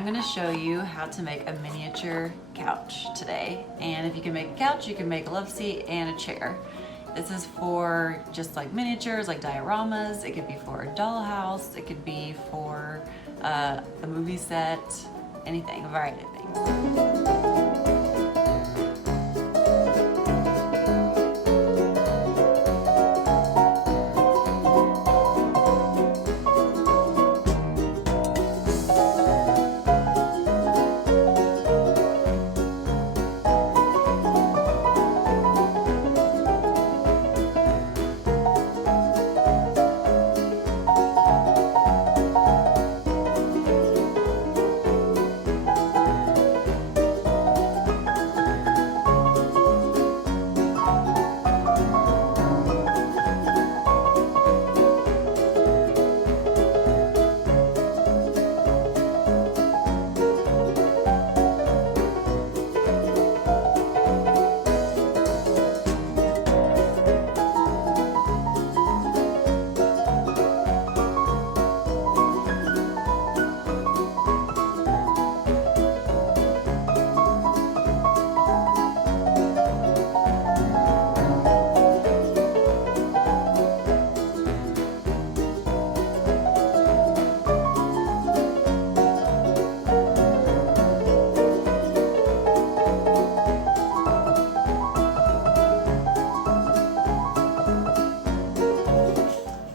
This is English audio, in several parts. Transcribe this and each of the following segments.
I'm going to show you how to make a miniature couch today. And if you can make a couch, you can make a love seat and a chair. This is for just like miniatures, like dioramas. It could be for a dollhouse. It could be for a movie set, anything, a variety of things.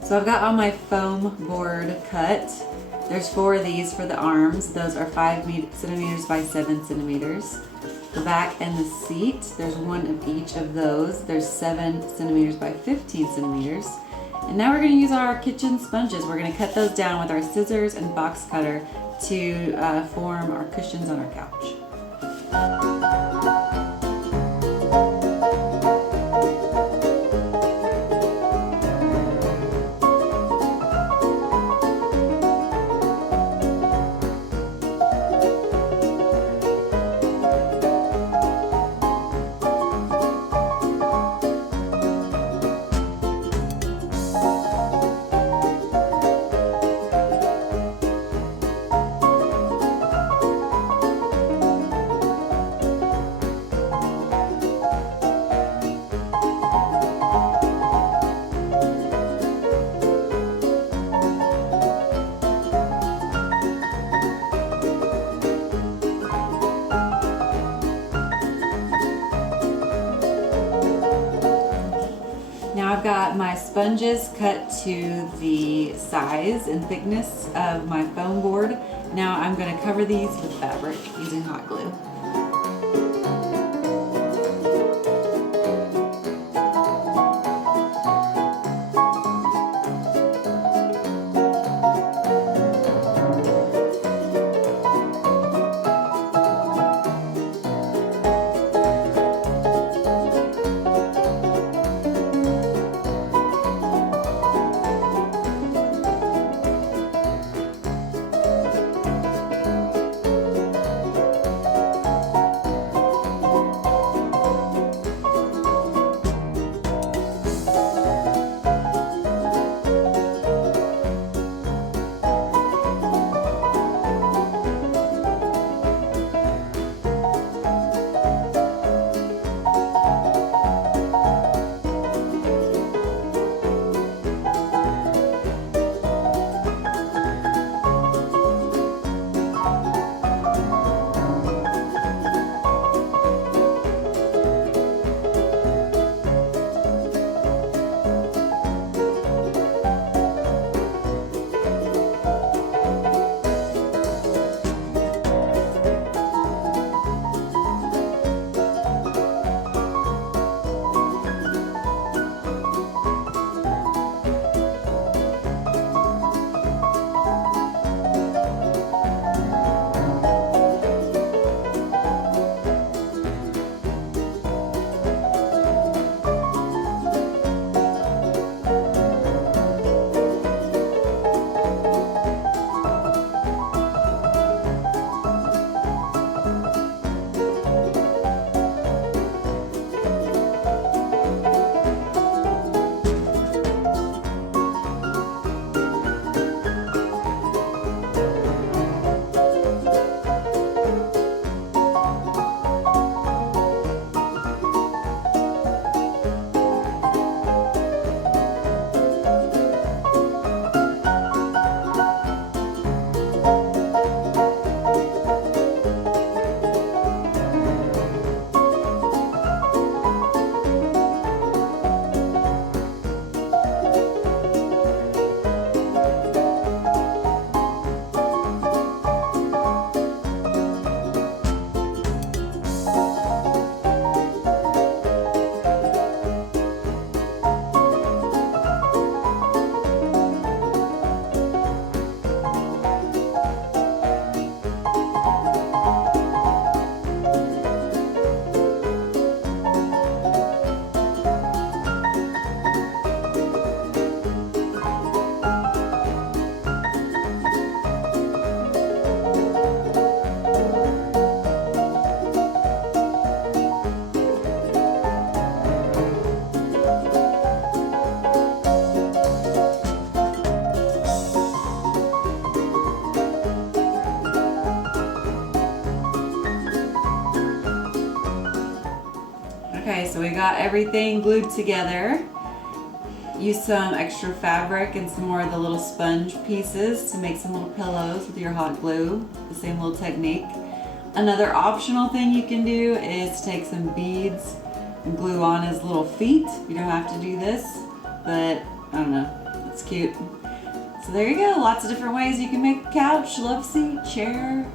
So I've got all my foam board cut. There's 4 of these for the arms. Those are 5 centimeters by 7 centimeters. The back and the seat, there's 1 of each of those. There's 7 centimeters by 15 centimeters. And now we're going to use our kitchen sponges. We're going to cut those down with our scissors and box cutter to form our cushions on our couch. Now I've got my sponges cut to the size and thickness of my foam board. Now I'm going to cover these with fabric using hot glue. Okay, so we got everything glued together. Use some extra fabric and some more of the little sponge pieces to make some little pillows with your hot glue. The same little technique. Another optional thing you can do is take some beads and glue on his little feet. You don't have to do this, but I don't know, it's cute. So there you go, lots of different ways you can make a couch, love seat, chair,